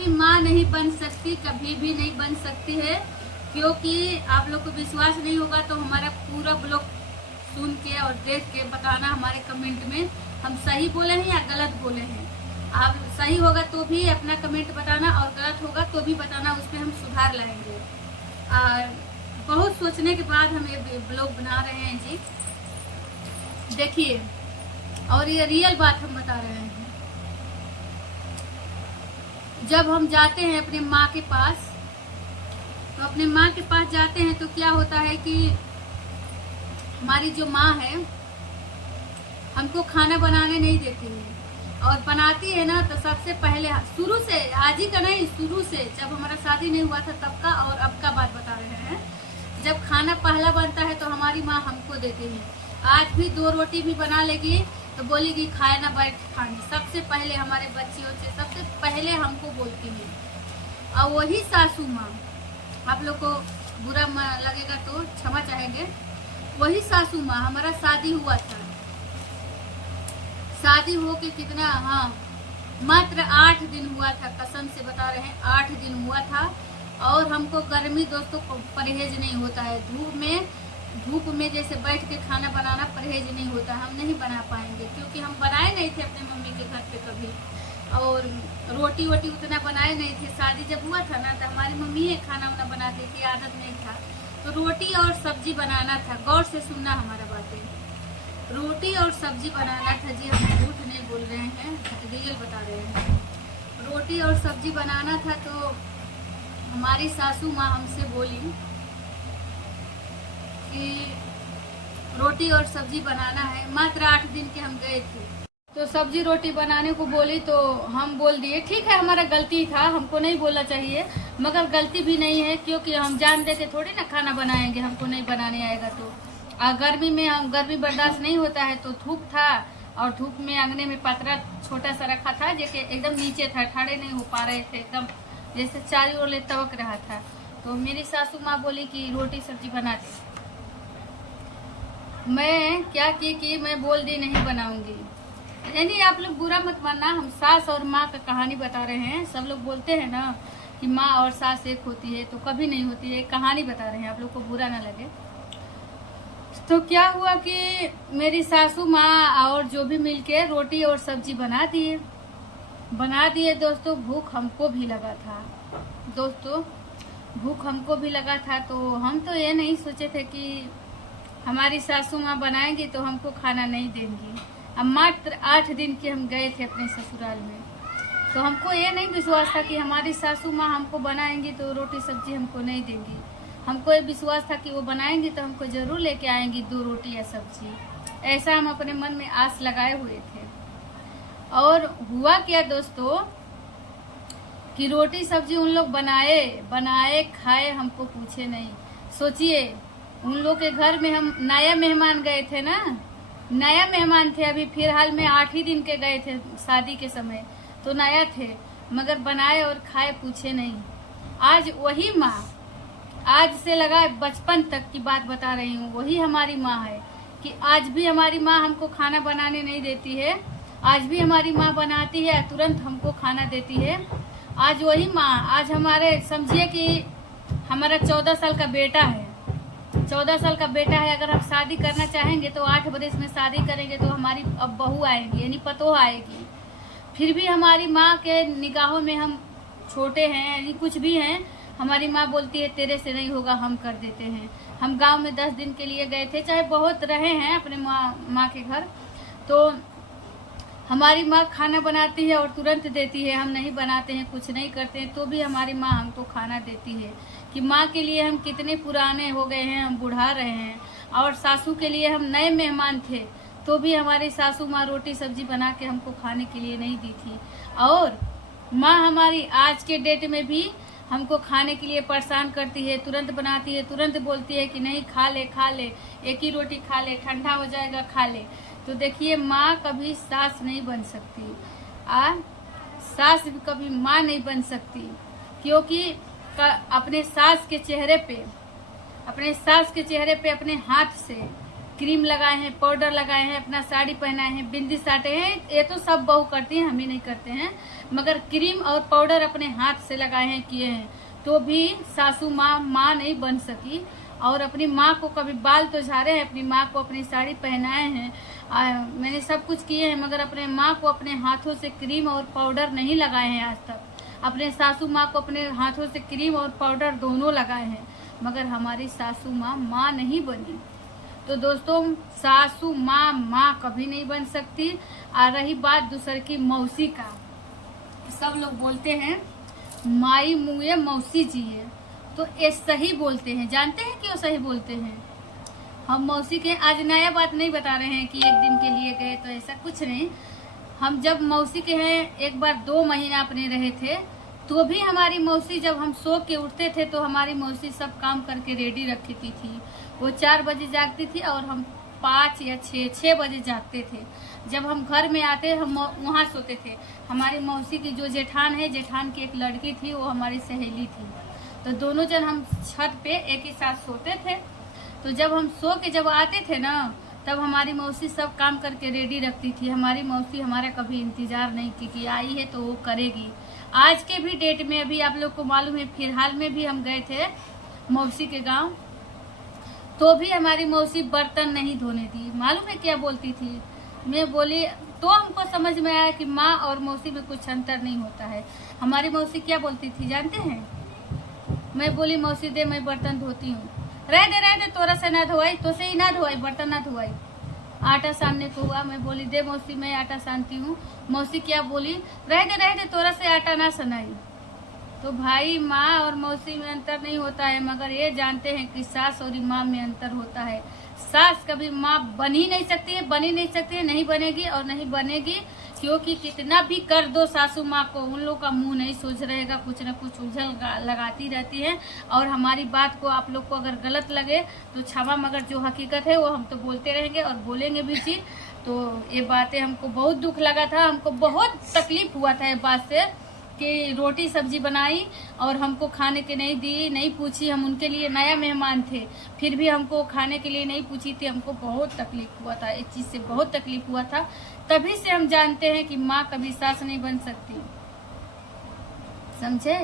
भी माँ नहीं बन सकती, कभी भी नहीं बन सकती है, क्योंकि आप लोग को विश्वास नहीं होगा तो हमारा पूरा ब्लॉग सुन के और देख के बताना हमारे कमेंट में हम सही बोले हैं या गलत बोले हैं। आप सही होगा तो भी अपना कमेंट बताना और गलत होगा तो भी बताना, उसमें हम सुधार लाएंगे। और बहुत सोचने के बाद हम ये ब्लॉग बना रहे हैं जी। देखिए, और ये रियल बात हम बता रहे हैं। जब हम जाते हैं अपने माँ के पास, तो अपने माँ के पास जाते हैं तो क्या होता है कि हमारी जो माँ है हमको खाना बनाने नहीं देती है, और बनाती है ना तो सबसे पहले शुरू से, आज ही का नहीं, शुरू से जब हमारा शादी नहीं हुआ था तब का और अब का बात बता रहे हैं। जब खाना पहला बनता है तो हमारी माँ हमको देती है। आज भी 2 रोटी भी बना लेगी तो बोलेगी खाए ना बैठ खाने, सबसे पहले हमारे बच्चियों से सबसे पहले हमको बोलती है। और वही सासू माँ, आप लोग को बुरा लगेगा तो क्षमा चाहेंगे, वही सासू माँ, हमारा शादी हुआ था, शादी हो के कितना, हाँ मात्र 8 दिन हुआ था, कसम से बता रहे हैं 8 दिन हुआ था। और हमको गर्मी दोस्तों को परहेज नहीं होता है, धूप में जैसे बैठ के खाना बनाना परहेज नहीं होता, हम नहीं बना पाएंगे, क्योंकि हम बनाए नहीं थे अपने मम्मी के घर पे कभी, और रोटी वोटी उतना बनाए नहीं थे। शादी जब हुआ था ना तो हमारी मम्मी ही खाना वाना बनाती थी, आदत नहीं था, तो रोटी और सब्जी बनाना था। गौर से सुनना हमारा बातें, रोटी और सब्जी बनाना था जी, हम झूठ नहीं बोल रहे हैं, रियल बता रहे हैं। रोटी और सब्जी बनाना था तो हमारी सासू माँ हमसे बोली कि रोटी और सब्जी बनाना है। मात्र 8 दिन के हम गए थे, तो सब्जी रोटी बनाने को बोली तो हम बोल दिए ठीक है, हमारा गलती था, हमको नहीं बोलना चाहिए, मगर गलती भी नहीं है, क्योंकि हम जान दे के थोड़ी ना खाना बनाएंगे, हमको नहीं बनाने आएगा तो। गर्मी में हम, गर्मी बर्दाश्त नहीं होता है, तो धूप था और धूप में अंगने में पतरा छोटा सा रखा था, जैसे एकदम नीचे था, खड़े नहीं हो पा रहे थे, एकदम जैसे चारों ओर तवक रहा था। तो मेरी सासू माँ बोली कि रोटी सब्जी बना दे। मैं क्या की कि मैं बोल दी नहीं बनाऊंगी। यानी आप लोग बुरा मत मानना, हम सास और माँ का कहानी बता रहे हैं। सब लोग बोलते हैं ना कि माँ और सास एक होती है, तो कभी नहीं होती है, कहानी बता रहे हैं, आप लोग को बुरा ना लगे। तो क्या हुआ कि मेरी सासू माँ और जो भी मिलके रोटी और सब्जी बना दिए दोस्तों। भूख हमको भी लगा था दोस्तों, भूख हमको भी लगा था। तो हम तो ये नहीं सोचे थे कि हमारी सासू माँ बनाएंगी तो हमको खाना नहीं देंगी। अब मात्र 8 दिन के हम गए थे अपने ससुराल में, तो हमको ये नहीं विश्वास था कि हमारी सासू माँ हमको बनाएंगी तो रोटी सब्जी हमको नहीं देंगी। हमको ये विश्वास था कि वो बनाएंगी तो हमको जरूर लेके आएंगी 2 रोटी या सब्जी, ऐसा हम अपने मन में आस लगाए हुए थे। और हुआ क्या दोस्तों कि रोटी सब्जी उन लोग बनाए खाए, हमको पूछे नहीं। सोचिए, उन लोग के घर में हम नया मेहमान गए थे ना, नया मेहमान थे, अभी फिलहाल में 8 ही दिन के गए थे शादी के समय, तो नया थे, मगर बनाए और खाए, पूछे नहीं। आज वही माँ, आज से लगा बचपन तक की बात बता रही हूँ, वही हमारी माँ है कि आज भी हमारी माँ हमको खाना बनाने नहीं देती है, आज भी हमारी माँ बनाती है, तुरंत हमको खाना देती है। आज वही माँ, आज हमारे समझिए कि हमारा 14 साल का बेटा है, 14 साल का बेटा है। अगर हम शादी करना चाहेंगे तो 8 बरस में शादी करेंगे तो हमारी अब बहू आएगी, यानी पतोह आएगी। फिर भी हमारी माँ के निगाहों में हम छोटे हैं, यानी कुछ भी हैं। हमारी माँ बोलती है तेरे से नहीं होगा, हम कर देते हैं। हम गांव में 10 दिन के लिए गए थे, चाहे बहुत रहे हैं अपने माँ के घर, तो हमारी माँ खाना बनाती है और तुरंत देती है। हम नहीं बनाते हैं, कुछ नहीं करते हैं, तो भी हमारी माँ हमको खाना देती है। कि माँ के लिए हम कितने पुराने हो गए हैं, हम बुढ़ा रहे हैं। और सासू के लिए हम नए मेहमान थे, तो भी हमारी सासू माँ रोटी सब्जी बना के हमको खाने के लिए नहीं दी थी। और माँ हमारी आज के डेट में भी हमको खाने के लिए परेशान करती है, तुरंत बनाती है, तुरंत बोलती है कि नहीं खा ले, एक ही रोटी खा ले, ठंडा हो जाएगा, खा ले। तो देखिए, माँ कभी सास नहीं बन सकती, सास भी कभी माँ नहीं बन सकती, क्योंकि अपने सास के चेहरे पे अपने हाथ से क्रीम लगाए हैं, पाउडर लगाए हैं, अपना साड़ी पहनाए हैं, बिंदी साटे हैं, ये तो सब बहू करती हैं, हम ही नहीं करते हैं। मगर क्रीम और पाउडर अपने हाथ से लगाए हैं, किए हैं, तो भी सासू माँ नहीं बन सकी। और अपनी माँ को कभी बाल तो झाड़े हैं, अपनी माँ को अपनी साड़ी पहनाए हैं, मैंने सब कुछ किए हैं, मगर अपने माँ को अपने हाथों से क्रीम और पाउडर नहीं लगाए हैं आज तक। अपने सासू माँ को अपने हाथों से क्रीम और पाउडर दोनों लगाए हैं, मगर हमारी सासू माँ नहीं बनी। तो दोस्तों, सासू माँ कभी नहीं बन सकती। आ रही बात दूसर की मौसी का, सब लोग बोलते हैं माई मुँहे मौसी जिए, तो ये सही बोलते हैं। जानते हैं क्यों सही बोलते हैं? हम मौसी के आज नया बात नहीं बता रहे हैं कि एक दिन के लिए गए, तो ऐसा कुछ नहीं। हम जब मौसी के हैं एक बार 2 महीना अपने रहे थे, तो भी हमारी मौसी जब हम सो के उठते थे तो हमारी मौसी सब काम करके रेडी रखी थी। वो 4 बजे जागती थी और हम 5 या 6 बजे जागते थे। जब हम घर में आते हम वहाँ सोते थे। हमारी मौसी की जो जेठान है, जेठान की एक लड़की थी, वो हमारी सहेली थी, तो दोनों जन हम छत पे एक ही साथ सोते थे। तो जब हम सो के जब आते थे ना, तब हमारी मौसी सब काम करके रेडी रखती थी। हमारी मौसी हमारा कभी इंतजार नहीं की कि आई है तो वो करेगी। आज के भी डेट में अभी आप लोग को मालूम है, फिलहाल में भी हम गए थे मौसी के गांव, तो भी हमारी मौसी बर्तन नहीं धोने दी। मालूम है क्या बोलती थी? मैं बोली तो हमको समझ में आया कि माँ और मौसी में कुछ अंतर नहीं होता है। हमारी मौसी क्या बोलती थी जानते हैं? मैं बोली मौसी दे, मैं बर्तन धोती हूँ। रह दे तोरा से ना धोवाई, तो से ही ना धोवाई, बर्तन ना धोवाई। आटा सानने को हुआ, मैं बोली दे मौसी, मैं आटा सानती हूँ। मौसी क्या बोली? रह दे तोरा से आटा ना सनाई। तो भाई, माँ और मौसी में अंतर नहीं होता है, मगर ये जानते हैं कि सास और माँ में अंतर होता है। सास कभी माँ बन ही नहीं सकती है, नहीं बनेगी और नहीं बनेगी, क्योंकि कितना भी कर दो सासू माँ को, उन लोग का मुंह नहीं सोच रहेगा, कुछ न कुछ उलझन लगाती रहती है। और हमारी बात को आप लोग को अगर गलत लगे तो क्षमा, मगर जो हकीकत है वो हम तो बोलते रहेंगे और बोलेंगे भी जी। तो ये बातें हमको बहुत दुख लगा था, हमको बहुत तकलीफ हुआ था ये बात से कि रोटी सब्जी बनाई और हमको खाने के नहीं दी, नहीं पूछी। हम उनके लिए नया मेहमान थे, फिर भी हमको खाने के लिए नहीं पूछी थी। हमको बहुत तकलीफ हुआ था, इस चीज़ से बहुत तकलीफ हुआ था। तभी से हम जानते हैं कि माँ कभी सास नहीं बन सकती, समझे।